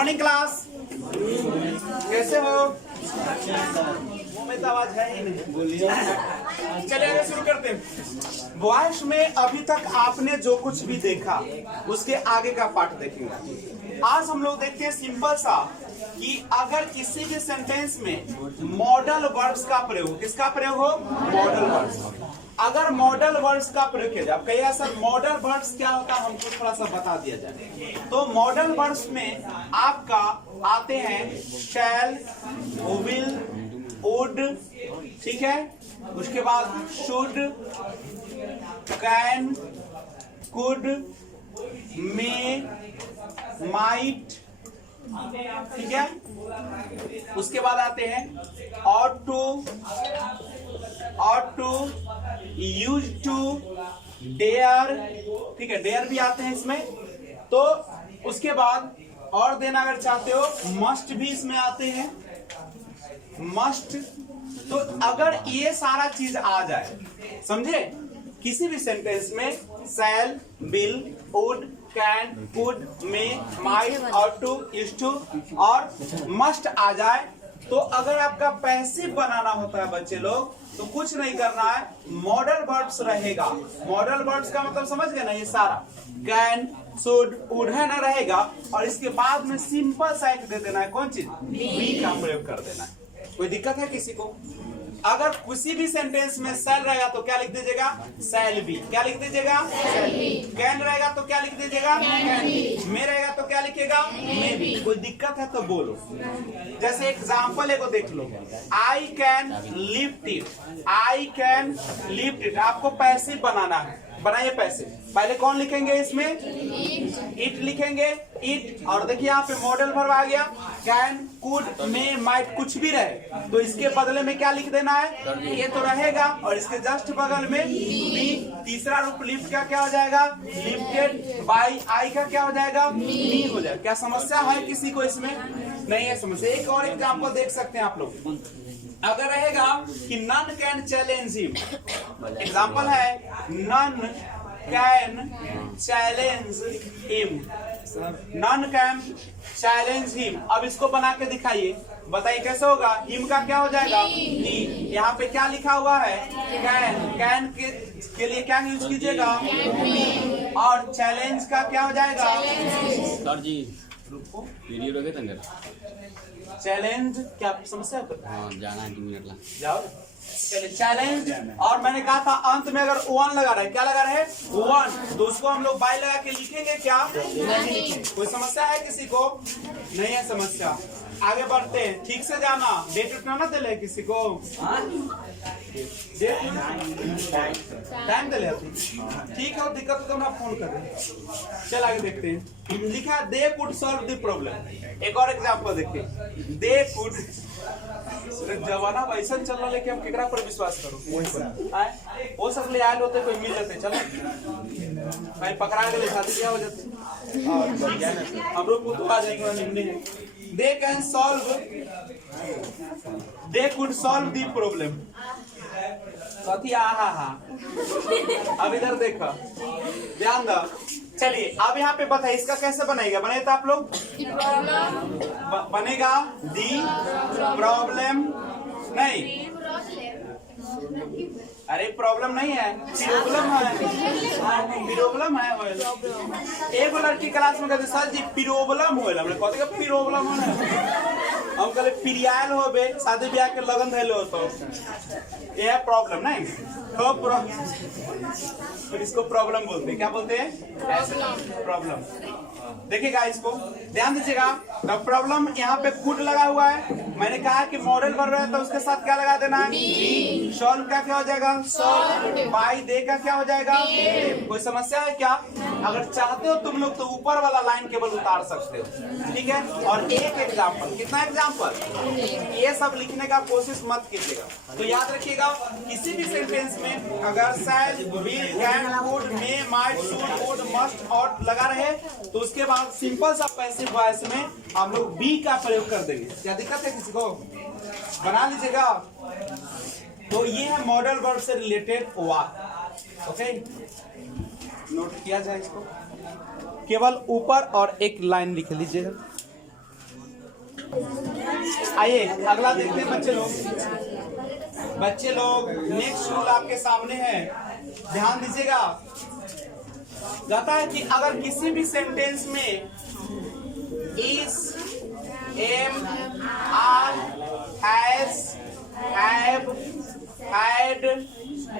Morning class, कैसे हो? मुंह में तो आवाज है ही नहीं, बोलिए। चलिए आगे शुरू करते हैं। वॉइस में अभी तक आपने जो कुछ भी देखा उसके आगे का पार्ट देखेंगे। आज हम लोग देखते हैं सिंपल सा कि अगर किसी भी सेंटेंस में मॉडल वर्ब्स का प्रयोग, किसका प्रयोग हो? Modal verbs. अगर मॉडल वर्ब्स का प्रयोग किया जाए, आप कहिएगा सर मॉडल वर्ब्स क्या होता है, हमको थोड़ा सा बता दिया जाए। तो मॉडल वर्ब्स में आपका आते हैं शैल, विल, वुड, ठीक है, उसके बाद should, can, could, may, might, ठीक है। उसके बाद आते हैं ought to, use to, dare, ठीक है, डेयर भी आते हैं इसमें। तो उसके बाद और देना अगर चाहते हो मस्ट भी इसमें आते हैं, मस्ट। तो अगर ये सारा चीज आ जाए, समझे, किसी भी सेंटेंस में shall, will, would, can, could, may, might, ought to, use to और मस्ट आ जाए, तो अगर आपका पैसिव बनाना होता है बच्चे लोग, तो कुछ नहीं करना है, मॉडल वर्ब्स रहेगा। मॉडल वर्ब्स का मतलब समझ गए ना, ये सारा कैन, शुड, वुड है ना रहेगा, और इसके बाद में सिंपल सा एक दे देना है, कौन चीज? बी का प्रयोग कर देना है। कोई दिक्कत है किसी को? अगर किसी भी सेंटेंस में शैल रहेगा तो क्या लिख दीजिएगा? Shall be. क्या लिख दीजिएगा? Shall be. कैन रहेगा तो क्या लिख दीजिएगा? Can be. मे रहेगा तो क्या लिखिएगा? May be. कोई दिक्कत है तो बोलो। जैसे एग्जांपल एगो देख लो, I can lift it, I can lift it. आपको पैसिव बनाना है, बनाइए पैसिव। पहले कौन लिखेंगे इसमें? इट लिखेंगे, इट। और देखिए यहाँ पे मॉडल वर्ब आ गया, कैन, कुड, मे, माइट, कुछ भी रहे तो इसके बदले में क्या लिख देना है? ये तो रहेगा, और इसके जस्ट बगल में बी। तीसरा रूप लिफ्ट का क्या हो जाएगा? Lifted by. आई का क्या हो जाएगा? बी हो जाएगा। क्या समस्या है किसी को इसमें? नहीं है समस्या। एक और एग्जाम्पल देख सकते हैं आप लोग। अगर रहेगा कि none can challenge him, example है none can challenge him, none can challenge him. अब इसको बना के दिखाइए, बताइए कैसे होगा? हिम का क्या हो जाएगा? ही। यहाँ पे क्या लिखा हुआ है? कैन। कैन के लिए क्या यूज कीजिएगा? और चैलेंज का क्या हो जाएगा? सर जी वीडियो लगे थे चैलेंज। क्या समस्या? हाँ जाना है 2 मिनट ला जाओ। चलिए चैलेंज, और मैंने कहा था अंत में अगर वन लगा रहे, क्या लगा रहे? वन, तो उसको हम लोग बाय लगा के लिखेंगे क्या? नहीं। कोई समस्या है किसी को? नहीं है समस्या। आगे बढ़ते हैं, ठीक से जाना, डेट उठना ना दिले किसी को, टाइम दिले, ठीक है। दिक्कत हो तो हम फोन कर रहे हैं। चल आगे देखते हैं। लिखा है they could solve the problem. एक और एग्जांपल देखते हैं, दे कुड। जमाना वैसा चल रहा, लेकिन हम केकरा पर विश्वास करो? हो सकले आयल होते, कोई मिल जाते, चलो भाई पकड़ा के शादी क्या हो जाते, हम लोग को तो आ जाएगा। निम्न है they can solve, they could solve the problem. कथी? अब इधर देखो, ध्यान दो। चलिए अब यहाँ पे बताइए इसका कैसे बनेगा? बने तो आप लोग बनेगा दी प्रॉब्लम, नहीं, अरे प्रॉब्लम नहीं है, प्रॉब्लम है, प्रॉब्लम है। एक लड़की क्लास में कहते सर जी प्रॉब्लम होला, हमने कहते कि प्रॉब्लम है, हम कहले प्रियाल होबे, शादी ब्याह के लगन धैले हो तो ये है प्रॉब्लम, नहीं तो फिर इसको प्रॉब्लम बोलते हैं। क्या बोलते हैं? प्रॉब्लम। देखिएगा, इसको ध्यान दीजिएगा। द प्रॉब्लम यहाँ पे कुड लगा हुआ है, मैंने कहा कि मॉडल बन रहा है तो उसके साथ क्या लगा देना है? सॉल्व का क्या हो जाएगा? सॉल्व। बाई दे का क्या हो जाएगा? कोई समस्या है क्या? अगर चाहते हो तुम लोग तो ऊपर वाला लाइन केवल उतार सकते हो, ठीक है। और एक एग्जाम्पल, कितना एग्जाम्पल? ये सब लिखने का कोशिश मत कीजिएगा। तो याद रखिएगा, किसी भी सेंटेंस में अगर shall, will, can, could, may, might, should, would, must, ought लगा रहे तो उसके बाद सिंपल सा पैसिव वॉइस में हम लोग बी का प्रयोग कर देंगे। क्या दिक्कत है किसी को? बना लीजिएगा। तो ये है मॉडल वर्ब से रिलेटेड वाक्य। ओके, नोट किया जाए इसको, केवल ऊपर और एक लाइन लिख लीजिएगा। आइए अगला देखते हैं बच्चे लोग। बच्चे लोग नेक्स्ट रूल आपके सामने है, ध्यान दीजिएगा। कहता है कि अगर किसी भी सेंटेंस में is, am, are, has, have, had,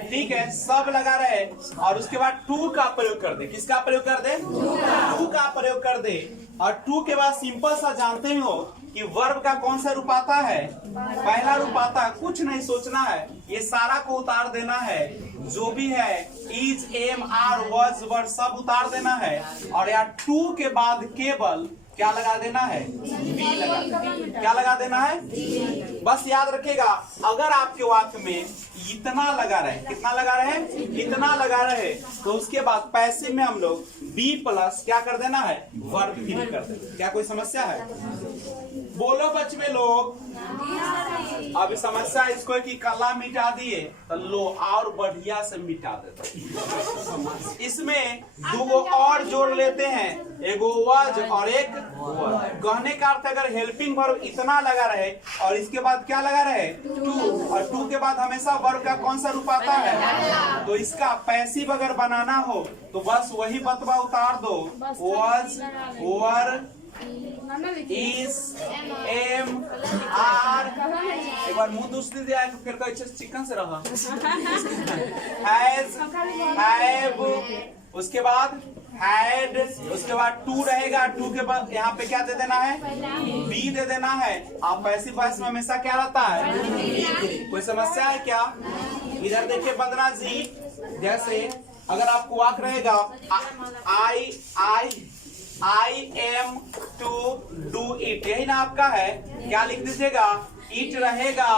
ठीक है, सब लगा रहे और उसके बाद टू का प्रयोग कर दे। किसका प्रयोग कर दे? टू का प्रयोग कर दे। और टू के बाद सिंपल सा जानते हो कि वर्ब का कौन सा रूप आता है? पहला रूप आता है। कुछ नहीं सोचना है, ये सारा को उतार देना है, जो भी है इज, एम, आर, वॉज, वर सब उतार देना है और यार टू के बाद केवल क्या लगा देना है? बी लगा। क्या लगा देना है? बस याद रखिएगा, अगर आपके वाक्य में इतना लगा रहे, कितना लगा रहे? इतना लगा रहे, तो उसके बाद पैसिव में हम लोग बी प्लस क्या कर देना है? वर्ब फ्री कर देना। क्या कोई समस्या है? बोलो बच्चे लोग। अभी समस्या इसको कि कला मिटा दिए तो लो और बढ़िया से मिटा देते। इसमें दो और जोड़ लेते हैं, एगो वाज और एक वर। कहने का अर्थ अगर हेल्पिंग वर्ब इतना लगा रहे और इसके बाद क्या लगा रहे? टू, और टू के बाद हमेशा वर्ब का कौन सा रूप आता है? तो इसका पैसिव अगर बनाना हो तो बस वही बतवा उतार दो, was, were, is, am, are. एक बार मुंह दूसरी दिया तो फिर कोई चिकन से रहा। हैज, हैव, उसके बाद हैड, उसके बाद टू रहेगा। टू के बाद यहाँ पे क्या दे देना है? बी दे देना है। आप पैसिव वॉइस में हमेशा क्या रहता है? कोई समस्या है क्या? इधर देखिए बंदना जी, जैसे अगर आपको वाक्य रहेगा I am to do it, यही ना आपका है, क्या लिख दीजिएगा? इट रहेगा,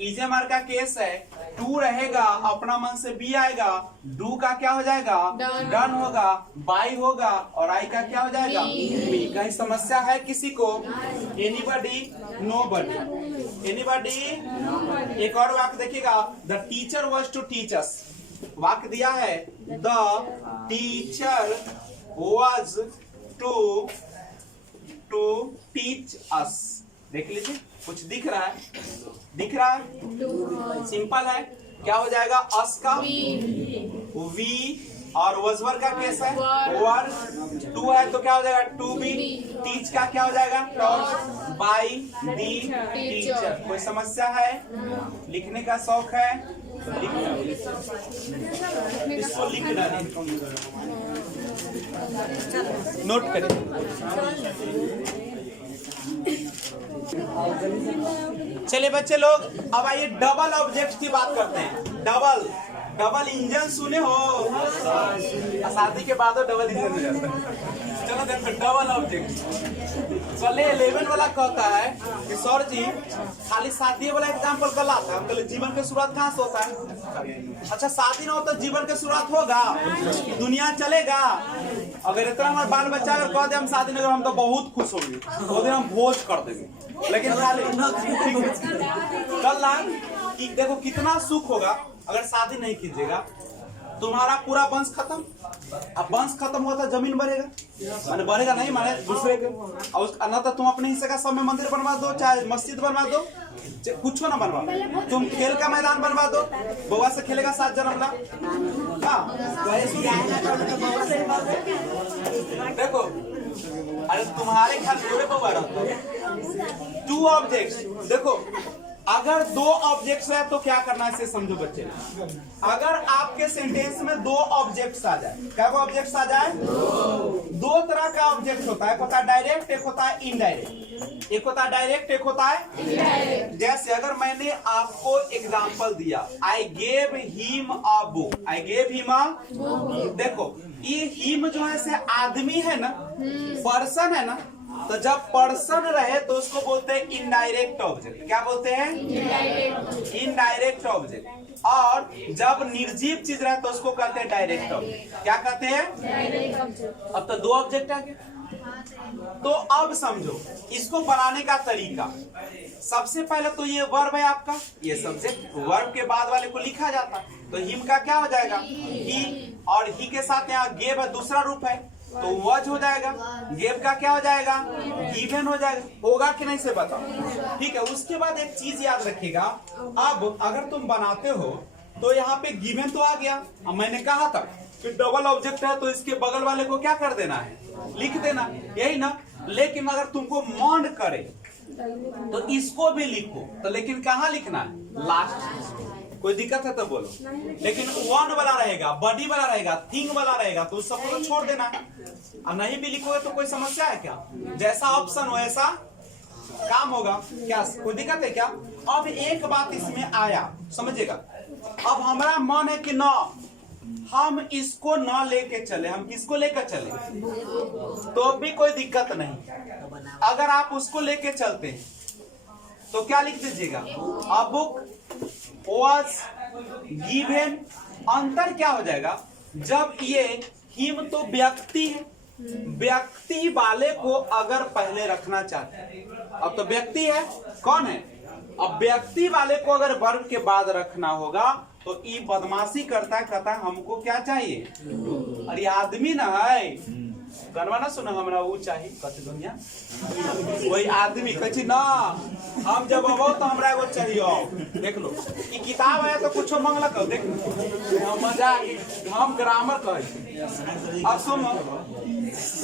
इजेमर का केस है, टू रहेगा, अपना मन से बी आएगा, डू का क्या हो जाएगा? डन होगा, बाई होगा और आई का क्या हो जाएगा? बी। कहीं समस्या है किसी को? एनीबडी? नोबडी। एनीबडी? एक और वाक्य देखिएगा, the teacher was to teach us. वाक्य दिया है the teacher was to teach us. देख लीजिए, कुछ दिख रहा है? दिख रहा है? सिंपल है। क्या हो जाएगा? अस का वी और वजवर का केस है वर। टू है तो क्या हो जाएगा? To be. टीच का क्या हो जाएगा? Taught by the teacher. कोई समस्या है? लिखने का शौक है? इसको लिख डालिए, नोट करें। चलिए बच्चे लोग, अब आइए डबल ऑब्जेक्ट की बात करते हैं। डबल इंजन सुने हो? शादी के बाद डबल इंजन हो जाता है। चलो देखो डबल ऑब्जेक्ट। चले 11 वाला कहता है कि सर जी खाली शादी वाला एग्जाम्पल गलत है। हम कहले जीवन की शुरुआत कहाँ से होता है? अच्छा शादी ना हो तो जीवन की शुरुआत होगा? दुनिया चलेगा? अगर इतना हमारे बाल बच्चा अगर कह दे हम शादी नहीं, हम तो बहुत खुश होंगे, वो दिन हम भोज कर देंगे। लेकिन खाली कल ना कि देखो कितना सुख होगा अगर शादी नहीं कीजिएगा। तुम्हारा पूरा वंश खत्म। अब वंश खत्म हुआ था, जमीन बढ़ेगा, माने बढ़ेगा नहीं, माने दूसरे के। और न तो तुम अपने हिस्से का सब में मंदिर बनवा दो, चाहे मस्जिद बनवा दो, कुछ ना बनवा, तुम खेल का मैदान बनवा दो, बउआ से खेलेगा 7 जन्म ला। देखो अरे तुम्हारे घर थोड़े बउआ रहते। टू ऑब्जेक्ट्स, देखो अगर दो ऑब्जेक्ट्स है तो क्या करना है इसे समझो बच्चे। अगर आपके सेंटेंस में दो ऑब्जेक्ट्स आ जाए, क्या वो ऑब्जेक्ट्स आ जाए? दो तरह का ऑब्जेक्ट होता है, एक होता है डायरेक्ट, एक होता है इनडायरेक्ट। एक होता है डायरेक्ट, एक होता है इनडायरेक्ट। जैसे अगर मैंने आपको एग्जांपल दिया, I gave him a book, I gave him a book. देखो ये हिम जो है से आदमी है ना, पर्सन है ना, तो जब पर्सन रहे तो उसको बोलते हैं इनडायरेक्ट ऑब्जेक्ट। क्या बोलते हैं? Indirect object. और जब निर्जीव चीज रहे तो उसको कहते हैं डायरेक्ट ऑब्जेक्ट। क्या कहते हैं? Direct object. अब तो दो ऑब्जेक्ट आ गए। तो अब समझो इसको बनाने का तरीका। सबसे पहले तो ये वर्ब है आपका, ये सब्जेक्ट, वर्ब के बाद वाले को लिखा जाता। तो हिम का क्या हो जाएगा? ही, और ही के साथ यहाँ गेव है, दूसरा रूप है। तो वज हो जाएगा, गेव का क्या हो जाएगा, गिवन हो जाएगा। होगा कि नहीं से बताओ। ठीक है, उसके बाद एक चीज याद रखिएगा, अब अगर तुम बनाते हो तो यहाँ पे गिवन तो आ गया। अब मैंने कहा था कि डबल ऑब्जेक्ट है तो इसके बगल वाले को क्या कर देना है, लिख देना, यही ना। लेकिन अगर तुमको मन करे तो इसको भी लिखो, तो लेकिन कहाँ लिखना है, लास्ट। कोई दिक्कत है तो बोलो। लेकिन वन वाला रहेगा, बॉडी वाला रहेगा, थिंग वाला रहेगा, तो उस सबको तो छोड़ देना। और नहीं भी लिखोगे तो कोई समस्या है क्या? जैसा ऑप्शन हो ऐसा काम होगा। क्या कोई दिक्कत है क्या? अब एक बात इसमें आया, समझिएगा। अब हमारा मन है कि ना हम इसको ना लेके चले, हम किसको लेकर चले, तो भी कोई दिक्कत नहीं। अगर आप उसको लेके चलते हैं तो क्या लिख दीजिएगा, अ बुक वाज गिवन। अंतर क्या हो जाएगा, जब ये हिम तो व्यक्ति है, व्यक्ति वाले को अगर पहले रखना चाहते हैं, अब तो व्यक्ति है, कौन है, अब व्यक्ति वाले को अगर वर्ब के बाद रखना होगा तो ये बदमाशी करता है, कहता है हमको क्या चाहिए, अरे आदमी ना है, गनवा ना सुना हमरा वो चाहिए, कथी दुनिया वही आदमी कची ना, हम जब अबो तो हमरा एगो चाहिए। देख लो ये किताब है तो कुछ मांगलक, देख लो मजा, हम ग्रामर कहे। अब सुनो,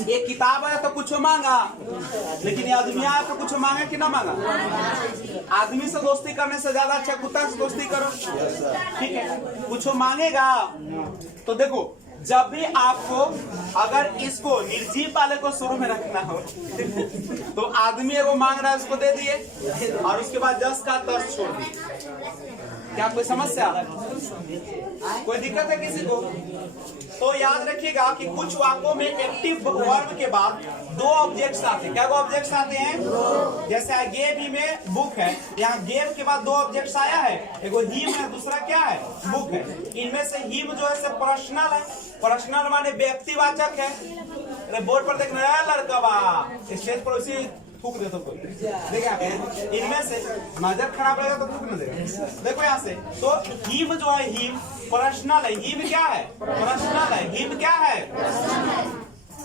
ये किताब है तो कुछ मांगा, लेकिन ये आदमी आया तो कुछ मांगे कि ना मांगा। आदमी से दोस्ती करने से ज्यादा अच्छा कुत्ता से दोस्ती करो, ठीक है। कुछ मांगेगा तो देखो, जब भी आपको अगर इसको निर्जीव वाले को शुरू में रखना हो तो आदमी एगो मांग रहा है उसको दे दिए, और उसके बाद जस का तर्स छोड़ दिए। क्या कोई समस्या, कोई दिक्कत है किसी को? तो याद रखिएगा कि कुछ वाक्यों में एक्टिव वर्ब के बाद दो ऑब्जेक्ट्स आते हैं। क्या वो ऑब्जेक्ट्स आते हैं? जैसे गेव ही में बुक है, यहाँ गेव के बाद दो ऑब्जेक्ट्स आया है, एगो हिम है, दूसरा क्या है, बुक है। इनमें से हिम जो है पर्सनल है, पर्सनल माने व्यक्तिवाचक है। अरे बोर्ड पर देखना है लड़का, स्टेज पर उसी थूक दे तो कोई देखिए, इनमें से नजर खराब रहेगा तो थूक न देगा। देखो यहाँ से, तो हिम जो है, हिम पर्सनल है, हिम क्या है, पर्सनल है, हिम क्या है,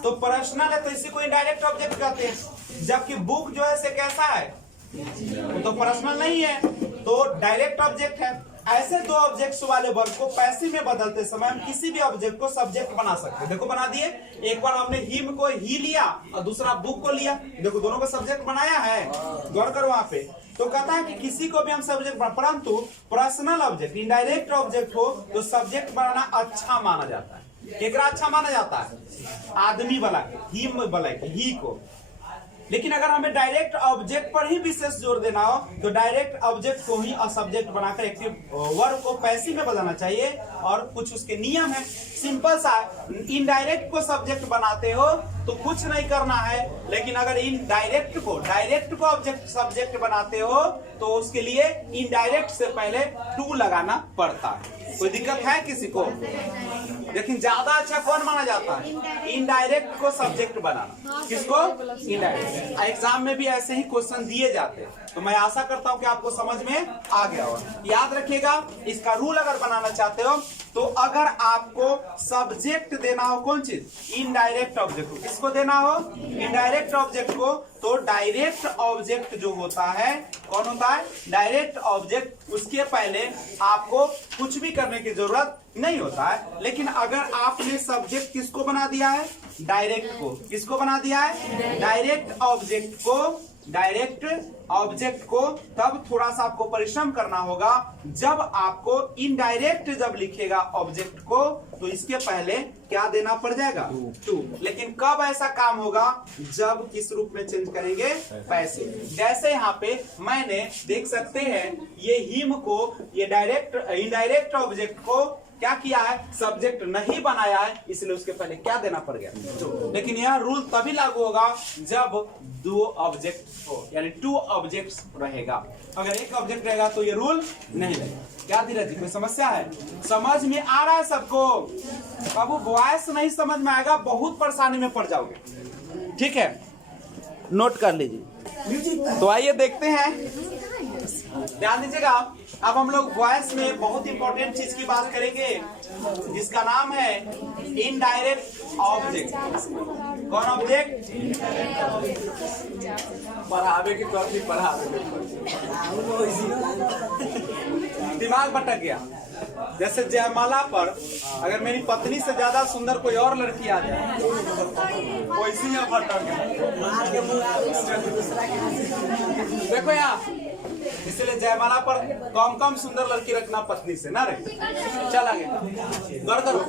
तो पर्सनल है, तो इसी को इनडायरेक्ट ऑब्जेक्ट कहते हैं। जबकि बुक जो है से कैसा है, वो तो पर्सनल नहीं है, तो डायरेक्ट ऑब्जेक्ट है। ऐसे दो ऑब्जेक्ट्स वाले वर्ब को पैसिव में बदलते समय हम किसी भी ऑब्जेक्ट को सब्जेक्ट बना सकते हैं। देखो बना दिए, एक बार हमने हिम को ही लिया और दूसरा बुक को लिया, देखो दोनों को सब्जेक्ट बनाया है, गौर करो वहां पे। तो कहता है कि किसी को भी हम सब्जेक्ट बना, परंतु पर्सनल ऑब्जेक्ट इनडायरेक्ट ऑब्जेक्ट हो तो सब्जेक्ट बनाना अच्छा माना जाता है। केकरा अच्छा माना जाता है, आदमी वाला के, हिम वाला के, ही को। लेकिन अगर हमें डायरेक्ट ऑब्जेक्ट पर ही विशेष जोर देना हो तो डायरेक्ट ऑब्जेक्ट को ही सब्जेक्ट बनाकर एक्टिव वर्ब को पैसिव में बदलना चाहिए, और कुछ उसके नियम है। सिंपल सा, इनडायरेक्ट को सब्जेक्ट बनाते हो तो कुछ नहीं करना है, लेकिन अगर इनडायरेक्ट को डायरेक्ट को ऑब्जेक्ट सब्जेक्ट बनाते हो तो उसके लिए इनडायरेक्ट से पहले टू लगाना पड़ता है। कोई दिक्कत है किसी को? लेकिन ज्यादा अच्छा कौन माना जाता है, इनडायरेक्ट को सब्जेक्ट बनाना। किसको? इनडायरेक्ट। एग्जाम में भी ऐसे ही क्वेश्चन दिए जाते हैं, तो मैं आशा करता हूं कि आपको समझ में आ गया होगा। याद रखिएगा, इसका रूल अगर बनाना चाहते हो तो अगर आपको सब्जेक्ट देना हो, कौन चीज, इनडायरेक्ट ऑब्जेक्ट को, किसको देना हो, इनडायरेक्ट ऑब्जेक्ट को, तो डायरेक्ट ऑब्जेक्ट जो होता है, कौन होता है, डायरेक्ट ऑब्जेक्ट, उसके पहले आपको कुछ भी करने की जरूरत नहीं होता है। लेकिन अगर आपने सब्जेक्ट किसको बना दिया है, डायरेक्ट को, किसको बना दिया है, डायरेक्ट ऑब्जेक्ट को, डायरेक्ट ऑब्जेक्ट को, तब थोड़ा सा आपको परिश्रम करना होगा। जब आपको इनडायरेक्ट जब लिखेगा ऑब्जेक्ट को तो इसके पहले क्या देना पड़ जाएगा, टू। लेकिन कब ऐसा काम होगा, जब किस रूप में चेंज करेंगे, पैसिव। जैसे यहाँ पे मैंने देख सकते हैं ये हिम को, ये डायरेक्ट इनडायरेक्ट ऑब्जेक्ट को क्या किया है, सब्जेक्ट नहीं बनाया है, इसलिए उसके पहले क्या देना पड़ गया, टू। लेकिन यह रूल तभी लागू होगा जब दो ऑब्जेक्ट हो, यानी टू ऑब्जेक्ट्स रहेगा। अगर एक ऑब्जेक्ट रहेगा तो ये रूल नहीं रहेगा। क्या धीरज जी, कोई समस्या है? समझ में आ रहा है सबको? बाबू वॉइस नहीं समझ में आएगा, बहुत परेशानी में पड़ जाओगे, ठीक है, नोट कर लीजिए। तो आइए देखते हैं, ध्यान दीजिएगा। अब हम लोग वॉइस में बहुत इंपॉर्टेंट चीज की बात करेंगे जिसका नाम है इनडायरेक्ट ऑब्जेक्ट। कौन ऑब्जेक्ट? पढ़ावे की टॉपिक पढ़ावे। दिमाग भटक गया। जैसे जयमाला पर अगर मेरी पत्नी से ज्यादा सुंदर कोई और लड़की आ जाए वैसे ही भटक गया। देखो यहाँ, इसलिए जयमाला पर कम कम सुंदर लड़की रखना पत्नी से ना रे। चल आगे गौर करो।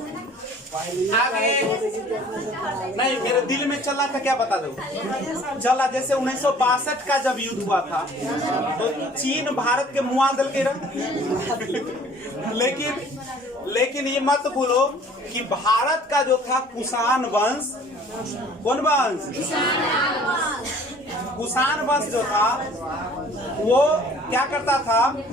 आगे नहीं, मेरे दिल में चला था, क्या बता दो चला। जैसे 1962 का जब युद्ध हुआ था तो चीन भारत के मुआ दल के लेकिन ये मत भूलो कि भारत का जो था कुषाण वंश, कौन वंश? कुषाण वंश जो था वो क्या करता था,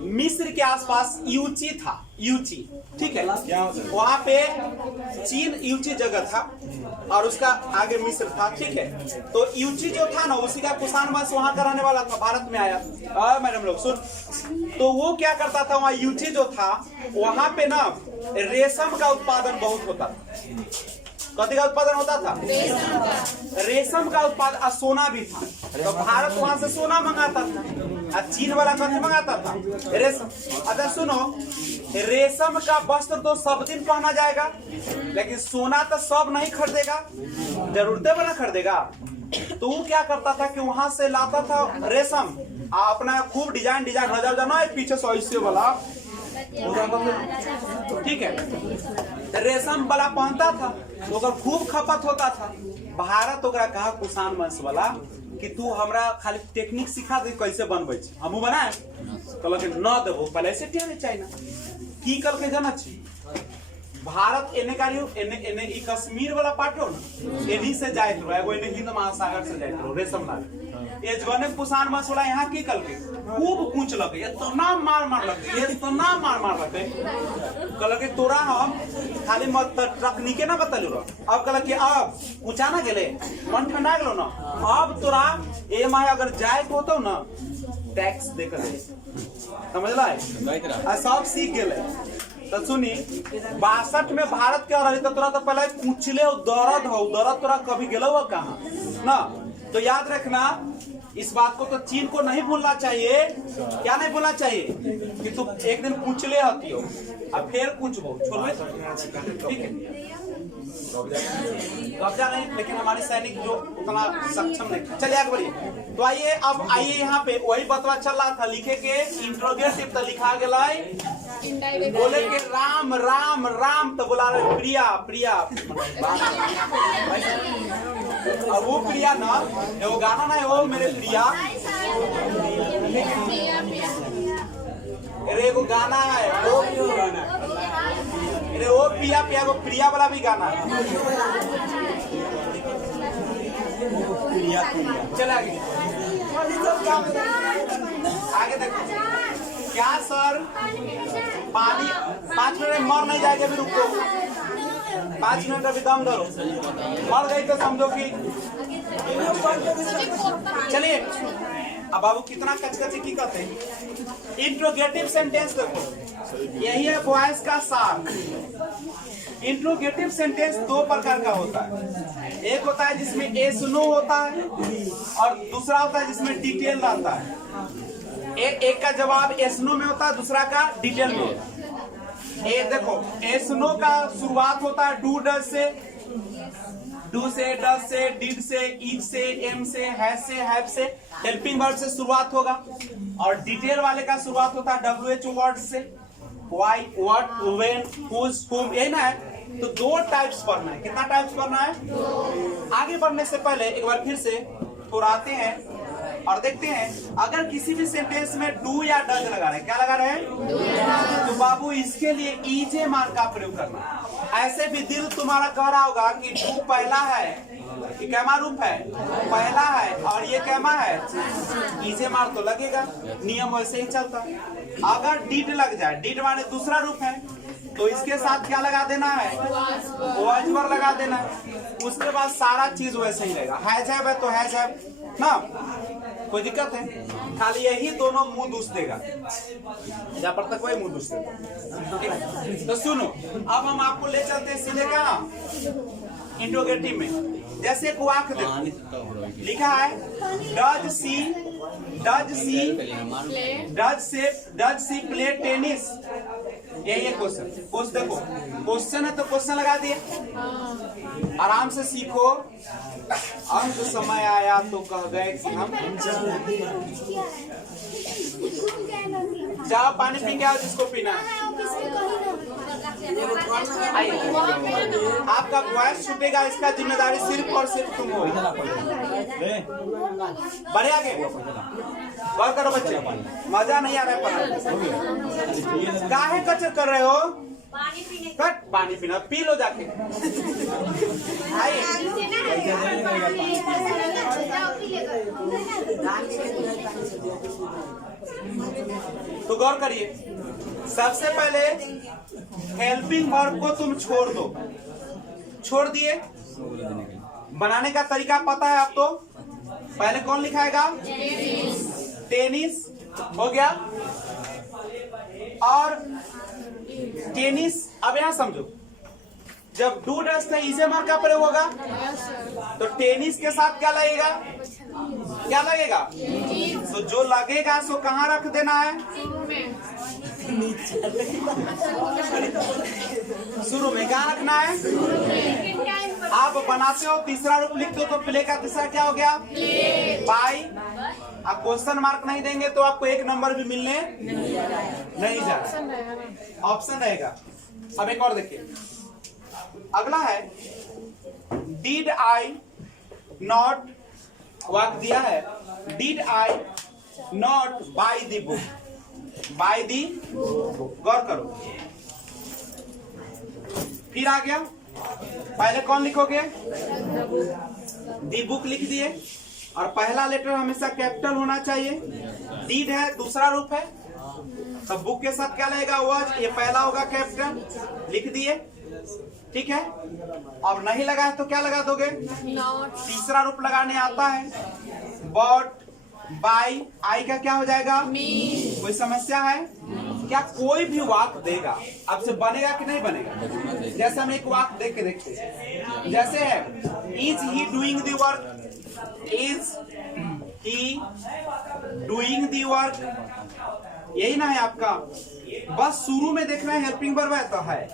मिस्र के आसपास यूची था, यूची, ठीक है, वहां पे चीन यूची जगह था और उसका आगे मिस्र था, ठीक है। तो यूची जो था ना उसी का कुषाण वंश वहां का रहने वाला था, भारत में आया। मैडम लोग सुन, तो वो क्या करता था, वहां यूची जो था वहां पे ना रेशम का उत्पादन बहुत होता था। कथी का उत्पादन होता था? रेशम का उत्पादन, और सोना भी था। तो भारत वहां से सोना मंगाता था और चीन वाला कथी मंगाता था? रेशम। अच्छा सुनो, रेशम का वस्त्र तो सब दिन पहना जाएगा, लेकिन सोना तो सब नहीं खरीदेगा, जरूरतें बना खरीदेगा। तो वो क्या करता था कि वहां से लाता था रेशम, अपना खूब डिजाइन नजर जाना पीछे से ऐसे वाला, ठीक है, रेशम वाला पहनता था, तो खूब खपत होता था। भारत ओकरा कहा कुषाण वंश वाला कि तू हमरा खाली टेक्निक सिखा दे कैसे बनबै छी, हमहू बनाए। कहलक न देबो, पहले से टिया चाइना की कल के जाना छी। भारत एने कारियो एने ई कश्मीर वाला पाटो ना एनी से जाइत रहो, एगो एने हिंद महासागर से जाइत रहो रेशम लागे। ए जने कुषाण वंश वाला यहाँ की कल के खूब पूछ लगे, इतना मार लगे, इतना मार लगे। कहलक तोरा हम खाली मत तकनीके ना बतलू रह। अब कहलक अब पूछा ना गेले, मन ठंडा गेलो ना, अब तोरा ए माय अगर जाए को होतो ना टैक्स देकर समझला है, सब सीख गेले। तो सुनी 62 में भारत क्या रही तो तोरा तो पहले पूछले दर्द हो, दर्द तोरा कभी गेलो हो कहाँ ना। तो याद रखना इस बात को, तो चीन को नहीं भूलना चाहिए। क्या नहीं भूलना चाहिए कि तू एक दिन पूछले हती हो अब फिर पूछबो, ठीक है। कब्जा नहीं, लेकिन हमारे सैनिक जो उतना सक्षम नहीं। चलिए आगे बढ़िए। तो आइए, अब आइए यहाँ पे वही बतवा चल रहा था, लिखे के इंट्रोगेटिव तो लिखा गया, बोले के राम राम राम तो बोला रहे प्रिया प्रिया। अब वो प्रिया ना, वो गाना ना है वो मेरे प्रिया, अरे वो गाना है वो, अरे वो प्रिया प्रिया वो प्रिया वाला भी गाना है। चल आगे देखो क्या सर, पानी 5 मिनट में मर नहीं जाएगा, अभी रुको 5 मिनट अभी दम धरो, मर गई तो समझो कि। चलिए अब बाबू कितना कचकची की कहते हैं। इंट्रोगेटिव सेंटेंस देखो, यही है वॉइस का सार। इंट्रोगेटिव सेंटेंस 2 प्रकार का होता है, एक होता है जिसमें एस नो होता है और दूसरा होता है जिसमें डिटेल रहता है। एक का जवाब एस नो में होता है, दूसरा का डिटेल में होता है। एक देखो एस नो का शुरुआत होता है डू डज से, डू से, डज से, डिड से, इज से, एम से, हैज से, हैव से, हेल्पिंग वर्ब से शुरुआत होगा। और डिटेल वाले का शुरुआत होता है WH वर्ड से, व्हाई, व्हाट, व्हेन, हुज, हुम, यही ना है। तो 2 टाइप्स पढ़ना है। कितना टाइप्स पढ़ना है? 2। आगे बढ़ने से पहले एक बार फिर से दोहराते हैं और देखते हैं, अगर किसी भी सेंटेंस में डू या डज लगा रहे हैं, क्या लगा रहे हैं? तो बाबू इसके लिए ईजे मार्क का प्रयोग करना। ऐसे भी दिल तुम्हारा कह रहा होगा कि डू पहला है, ये कैमा रूप है, पहला है और ये कैमा है, ईजे मार्क तो लगेगा, नियम वैसे ही चलता है। अगर डिड लग जाए, डिड माने दूसरा रूप है, तो इसके साथ क्या लगा देना है? वॉइस वर्ब लगा देना है। उसके बाद सारा चीज वैसे ही रहेगा। हैज हैव है तो हैज हैव, ना, कोई दिक्कत है? खाली यही दोनों मुंह दूस देगा, जहाँ पर तक वही मुंह दूस देगा। ठीक है? तो सुनो, अब हम आपको ले चलते हैं सीधे कहाँ, इंट्रोगेटिव में। जैसे एक वाक्य देखो, लिखा है डज सी प्ले टेनिस। यही है क्वेश्चन। देखो क्वेश्चन है तो क्वेश्चन लगा दिए, आराम से सीखो। अब जो समय आया तो कह गए कि हम जाओ पानी पी के आओ जिसको पीना है। आपका वॉइस छूटेगा, इसका जिम्मेदारी सिर्फ और सिर्फ तुम हो। बढ़े आगे, गौर करो बच्चे, मजा नहीं आ रहा है पढ़ाई। काहे कचर कर रहे हो? कट पानी पीना, पी लो जाके। तो गौर करिए, सबसे पहले हेल्पिंग वर्ब को तुम छोड़ दो। छोड़ दिए, बनाने का तरीका पता है आपको। पहले कौन लिखाएगा? टेनिस हो गया। और टेनिस, अब यहां समझो, जब डू डस्ट इसे मार्क का प्रयोग होगा तो टेनिस के साथ क्या लगेगा? क्या लगेगा? तो जो लगेगा सो कहाँ रख देना है? शुरू में। कहाँ रखना है? आप बनाते हो, तीसरा रूप लिखते हो तो प्ले का तीसरा क्या हो गया? बाई। आप क्वेश्चन मार्क नहीं देंगे तो आपको एक नंबर भी मिलने नहीं जा रहा, ऑप्शन रहेगा। अब एक और देखिए, अगला है डिड आई नॉट, वाक्य दिया है did I not buy the book. Buy the, गौर करो, फिर आ गया। पहले कौन लिखोगे? दी बुक लिख दिए, और पहला लेटर हमेशा कैपिटल होना चाहिए। डीड है, दूसरा रूप है, तो बुक के साथ क्या लगेगा? वॉच। ये पहला होगा कैपिटल, लिख दिए। ठीक है, और नहीं लगा है तो क्या लगा दोगे? तीसरा रूप लगाने आता है, बॉट, बाई। आई का क्या हो जाएगा? कोई समस्या है क्या? कोई भी वाक्य देगा आपसे बनेगा कि नहीं बनेगा? जैसे हम एक वाक्य देख के देखते हैं, जैसे है is he doing the work. Is he doing the work, यही ना है आपका। बस शुरू में देखना है हेल्पिंग वर्ब है तो है,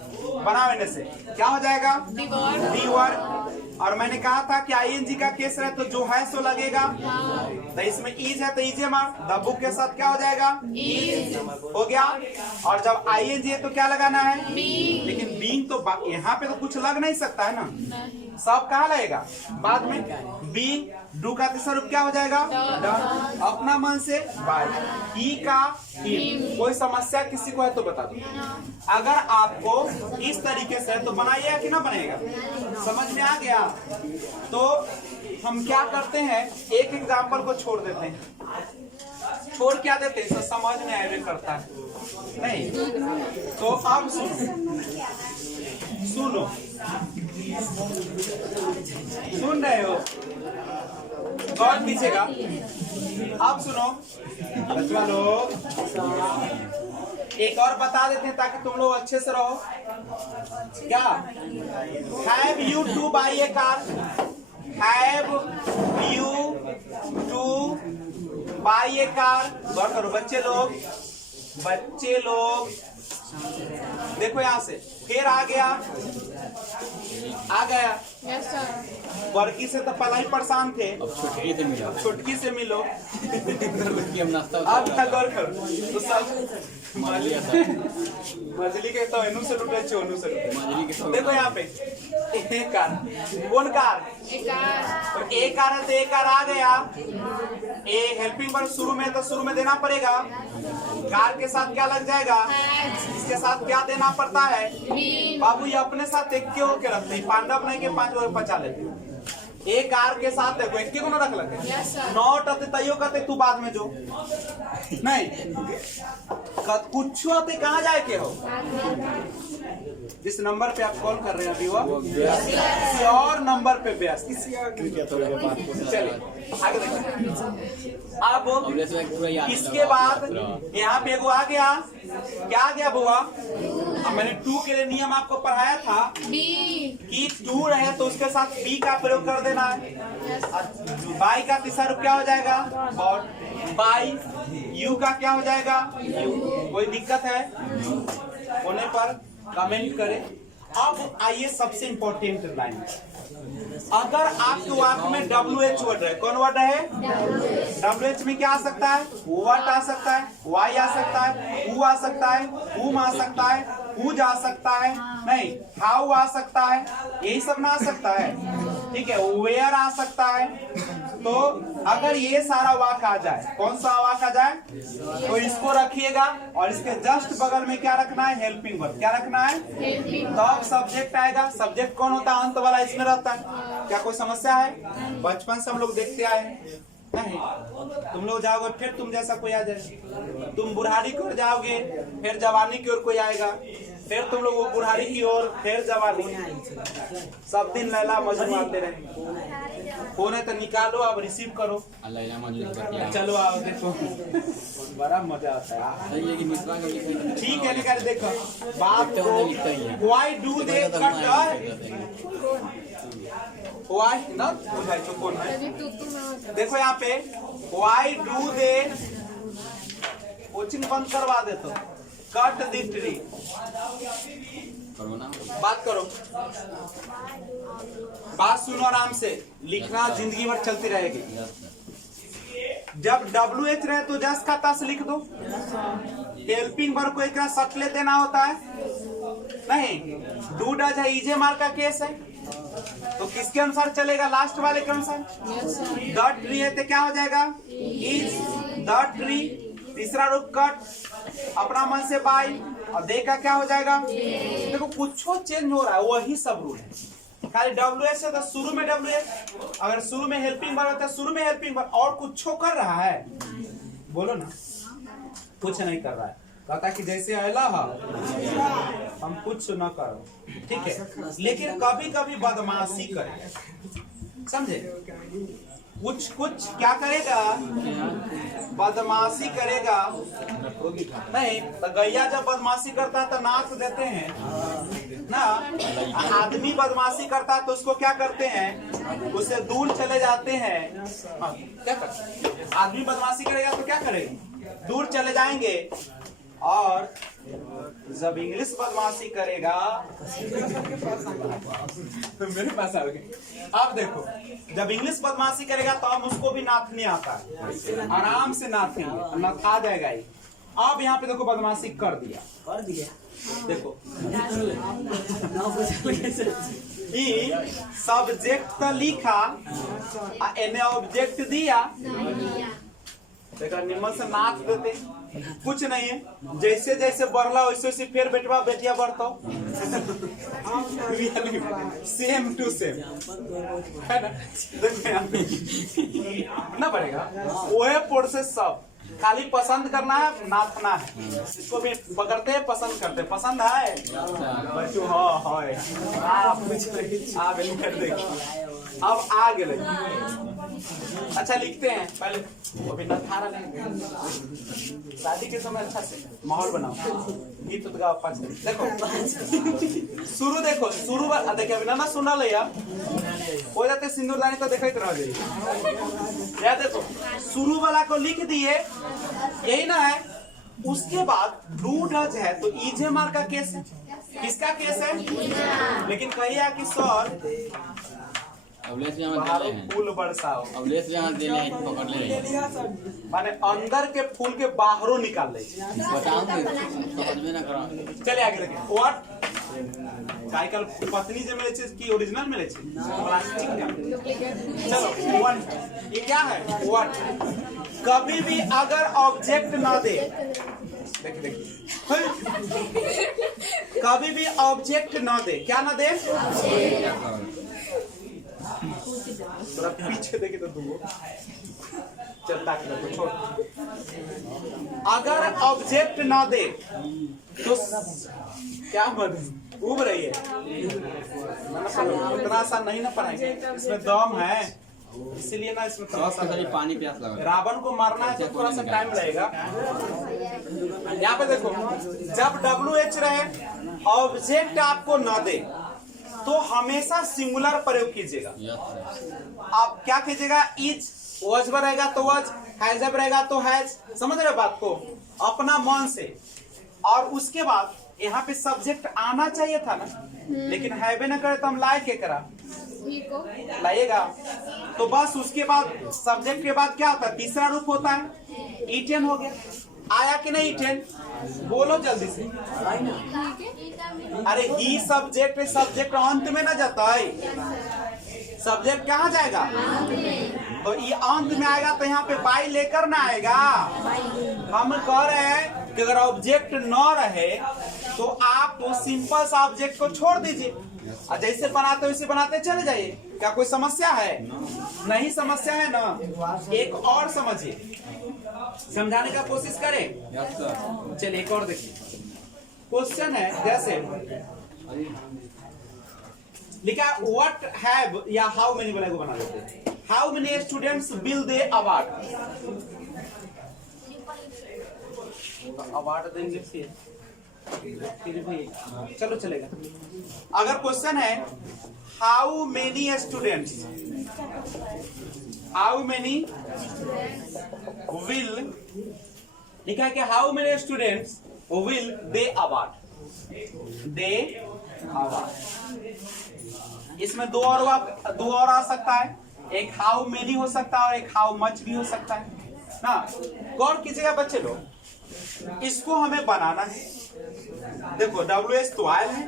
बना होने से क्या हो जाएगा? The work. और मैंने कहा था कि आईएनजी का केस रहे तो जो है सो लगेगा। तो इसमें इज है तो इजे मार, द बुक के साथ क्या हो जाएगा? इज हो गया। और जब आईएनजी है तो क्या लगाना है? लेकिन बीइंग तो यहाँ पे तो कुछ लग नहीं सकता है ना, सब कहाँ लगेगा? बाद में। बीइंग, डू का तीसरा रूप क्या हो जाएगा? डन। अपना मन से बाय, ही का हिम। कोई समस्या किसी को है तो बता दो। अगर आपको इस तरीके से तो बनाइएगा कि ना बनेगा? समझ में आ गया? तो हम क्या करते हैं, एक एग्जाम्पल को छोड़ देते हैं। छोड़ क्या देते हैं? समझ में आए करता है नहीं। तो अब सुनो, सुन रहे हो? गौर कीजिएगा। अब सुनो बच्चों लोग, एक और बता देते हैं ताकि तुम लोग अच्छे से रहो। क्या? Have you to buy a car? Have you to buy a car? गौर करो बच्चे लोग, बच्चे लोग देखो यहां से, फिर आ गया, आ गया। Yes sir. वर्की से तो पहले ही परेशान थे, अब छुटकी से मिलो, छुटकी से मिलो। हम नाश्ता अब क्या गौर करो तो सब मछली के तो एनू से लुटे, चोनू से लुटे। मजली के देखो यहाँ पे एक कार, कौन कार? तो एक कार है तो एक कार आ गया। ए हेल्पिंग वर्ब शुरू में तो शुरू में देना पड़ेगा। कार के साथ क्या लग जाएगा? इसके साथ क्या देना पड़ता है? बाबू ये अपने साथ एक के होके रखते हैं, पांडव नहीं के 5 और 50 लेते। एक कार के साथ देखो एक को ना रख लगे। नॉट अते तैयो कहते तू बाद में जो नहीं कुछ आते कहाँ जाए के हो? जिस नंबर पे आप कॉल कर रहे हैं अभी वो किसी और नंबर पे व्यस्त। चलिए आगे देखो। अब अवलेस में पूरा याद है, इसके बाद पूरा। यहाँ पे एगो आ गया, क्या आ गया बुआ? अब मैंने 2 के लिए नियम आपको पढ़ाया था कि 2 रहे तो उसके साथ बी का प्रयोग कर देना है। बाई का तीसरा रूप क्या हो जाएगा? बॉट। बाई यू का क्या हो जाएगा? यू। कोई दिक्कत है होने पर कमेंट करें। अब आइए सबसे इंपॉर्टेंट लाइन, अगर आपके वाक्य में WH वर्ड है, कौन वर्ड है? WH में क्या आ सकता है? व्हाट आ सकता है, वाई आ सकता है, हु आ सकता है, हुम आ सकता है, हुज आ सकता है, नहीं हाउ आ सकता है, यही सब ना आ सकता है। ठीक है, वेयर आ सकता है। तो अगर ये सारा वाक्य आ जाए, कौन सा वाक्य आ जाए, तो इसको रखिएगा और इसके जस्ट बगल में क्या रखना है? Helping verb. क्या रखना है? तब सब्जेक्ट आएगा। सब्जेक्ट कौन होता है? अंत वाला इसमें रहता है। क्या कोई समस्या है? बचपन से हम लोग देखते आए हैं। नहीं, तुम लोग जाओगे फिर तुम जैसा कोई आ जाए, तुम बुढ़ारी की ओर जाओगे फिर जवानी की ओर कोई आएगा, फिर तुम लोग वो बुढ़ारी की ओर फिर जवानी, सब दिन लैला मजनू आते रहे। फोन है तो निकालो, अब रिसीव करो। लैला मजनू का क्या? चलो आओ देखो, बड़ा मजा आता है। सही है कि मिसवा का लिखते ठीक है, लेकर देखो बात को, why do they cut, why not बुझाई तो कौन है? देखो यहाँ पे व्हाई डू दे, कोचिंग बंद करवा दे तो कट द ट्री। करो ना। बात करो, बात सुनो आराम से, लिखना जिंदगी भर चलती रहेगी। जब WH रहे तो जस्ट का तस लिख दो। हेल्पिंग वर्ब को एक सटले देना होता है, नहीं डू डज है, इजे मार का केस है तो किसके अनुसार चलेगा? लास्ट वाले के अनुसार। द ट्री है तो क्या हो जाएगा? Is the tree. तीसरा रूप कट, अपना मन से बाई, और दे का क्या हो जाएगा? देखो कुछ चेंज हो रहा है, वही सब रूल है। खाली WH है तो शुरू में WH, अगर शुरू में हेल्पिंग वर्ब है तो शुरू में हेल्पिंग वर्ब। और कुछ कर रहा है? बोलो ना, कुछ नहीं कर रहा है। कहता कि जैसे अला हम कुछ न करो, ठीक है, लेकिन कभी कभी बदमाशी करे, समझे? कुछ क्या करेगा? बदमाशी करेगा। नहीं तो गैया जब बदमाशी करता है तो नाच देते हैं ना। आदमी बदमाशी करता है तो उसको क्या करते हैं? उससे दूर चले जाते हैं। क्या करते? आदमी बदमाशी करेगा तो क्या करेगा? दूर चले जाएंगे। और जब इंग्लिश बदमाशी करेगा तो मेरे पास आओगे। अब देखो, जब इंग्लिश बदमाशी करेगा तो हम उसको भी नाथने आता है, आराम से नाथेंगे, नाथा जाएगा ही। अब यहाँ पे देखो बदमाशी कर दिया, देखो सब्जेक्ट तो लिखा, एने ऑब्जेक्ट दिया, देखा निम्न से नाथ देते, कुछ नहीं है। जैसे जैसे बढ़ला वैसे वैसे फिर बेटवा बेटिया बढ़ता, सेम टू सेम है ना। देखो यहाँ पे ना बढ़ेगा, वो प्रोसेस सब खाली पसंद करना है, नापना है। इसको भी पकड़ते हैं, पसंद करते हैं। पसंद है बच्चों? हाँ है। आप लिख देखिए, अब आ गए। अच्छा लिखते हैं, पहले अभी नथारा लेंगे। शादी के समय अच्छा से माहौल बनाओ, गीत गाओ 5 मिनट। देखो शुरू, देखो शुरू देखिए, अभी ना सुना लिया हो जाते सिंदूरदानी तो देखते रह जाइए। या देखो शुरू वाला को लिख दिए, यही ना है। उसके बाद डू डज है तो इजे मार का केस है। किसका केस है? लेकिन कहिए कि सर अवलेस में हम दे हैं, फूल बरसाओ, अवलेस में हम दे ले पकड़ ले, माने अंदर के फूल के बाहरों निकाल ले। बताओ समझ में ना करो। चले आगे लगे। व्हाट साइकिल पत्नी जे मिले छे की ओरिजिनल मिले छे? प्लास्टिक का। चलो वन, ये क्या है? व्हाट कभी भी अगर ऑब्जेक्ट ना दे, देखिए कभी भी ऑब्जेक्ट ना दे, क्या ना दे? थोड़ा पीछे देखे तो दूगो चलता के छोड़। अगर ऑब्जेक्ट ना दे तो क्या मतलब उब रही है? इतना आसान नहीं ना पढ़ाएंगे, इसमें दम है। इसीलिए ना इसमें थोड़ा सा खाली पानी प्यास लगा। रावण को मारना है तो थोड़ा सा टाइम लगेगा। यहाँ पे देखो, जब WH रहे ऑब्जेक्ट आपको न दे तो हमेशा सिंगुलर प्रयोग कीजिएगा। आप क्या कीजिएगा, इज वॉज रहेगा तो वॉज, हैज रहेगा तो हैज, समझ रहे बात को अपना मन से। और उसके बाद यहाँ पे सब्जेक्ट आना चाहिए था ना, लेकिन हैवे न करे तो हम लाए के करा लाइएगा। तो बस उसके बाद सब्जेक्ट के बाद क्या होता है, तीसरा रूप होता है ईटेन हो गया। आया कि नहीं ईटेन, बोलो जल्दी से। अरे ही सब्जेक्ट, सब्जेक्ट अंत में ना जाता है, सब्जेक्ट कहाँ जाएगा, तो ये अंत में आएगा तो यहाँ पे बाई लेकर ना आएगा। हम कह रहे हैं कि अगर ऑब्जेक्ट न रहे तो आप तो सिंपल सा ऑब्जेक्ट को छोड़ दीजिए और जैसे बनाते वैसे बनाते चले जाइए। क्या कोई समस्या है? नहीं समस्या है ना। एक और समझिए, समझाने का कोशिश करें। चलिए एक और देखिए, क्वेश्चन है जैसे लिखा व्हाट हैव या हाउ मेनी वाले को बना देते हैं। How many students will they award, award देंगे फिर भी चलो चलेगा। अगर क्वेश्चन है how many students, how many will, लिखा है कि how many students will they award, they award. इसमें दो और आ सकता है, एक हाउ मेनी हो सकता है और एक हाउ मच भी हो सकता है ना। गौर कीजिएगा बच्चे लोग, इसको हमें बनाना है। देखो WH तो आयल है,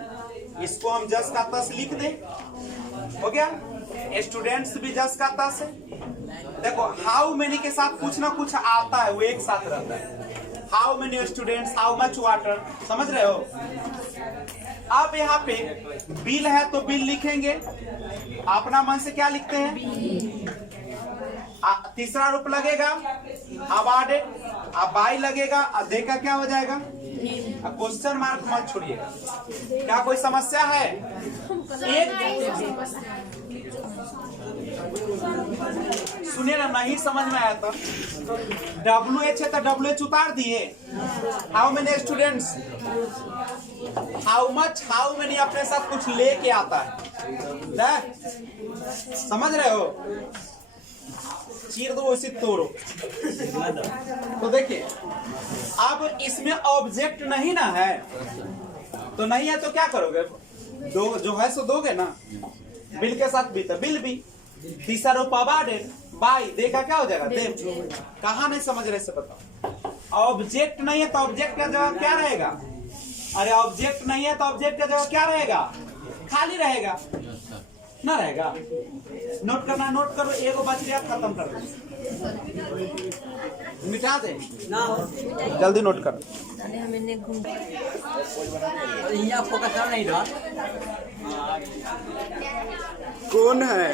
इसको हम जस का तस लिख दें, हो गया। स्टूडेंट्स भी जस का तस है। देखो हाउ मेनी के साथ कुछ ना कुछ आता है, वो एक साथ रहता है। How many students, how much water, समझ रहे हो। अब यहाँ पे बिल है तो बिल लिखेंगे, अपना मन से क्या लिखते हैं। तीसरा रूप लगेगा अवार्डेड, अब बाई लगेगा, देखा क्या हो जाएगा, क्वेश्चन मार्क मत छोड़िएगा। क्या कोई समस्या है? एक सुनिए ना, नहीं समझ में आया तो WH है तो WH उतार दिए। How many students, how much, how many अपने साथ कुछ लेके आता है, समझ रहे हो। चीर दो उसी तोड़ो। तो देखिए अब इसमें ऑब्जेक्ट नहीं ना है, तो नहीं है तो क्या करोगे, दो जो है सो दोगे ना। बिल के साथ भी तो बिल भी, तीसरा रूप अवार्डेड, बाई, देखा क्या हो जाएगा, दे। कहाँ नहीं समझ रहे से बताओ। ऑब्जेक्ट नहीं है तो ऑब्जेक्ट का जगह क्या रहेगा, अरे ऑब्जेक्ट नहीं है तो ऑब्जेक्ट का जगह क्या रहेगा, खाली रहेगा ना रहेगा। नोट करना, नोट करो, एगो बच गया, खत्म कर दो, मिटा दे ना, जल्दी नोट करो। फोकस नहीं रहा। कौन है?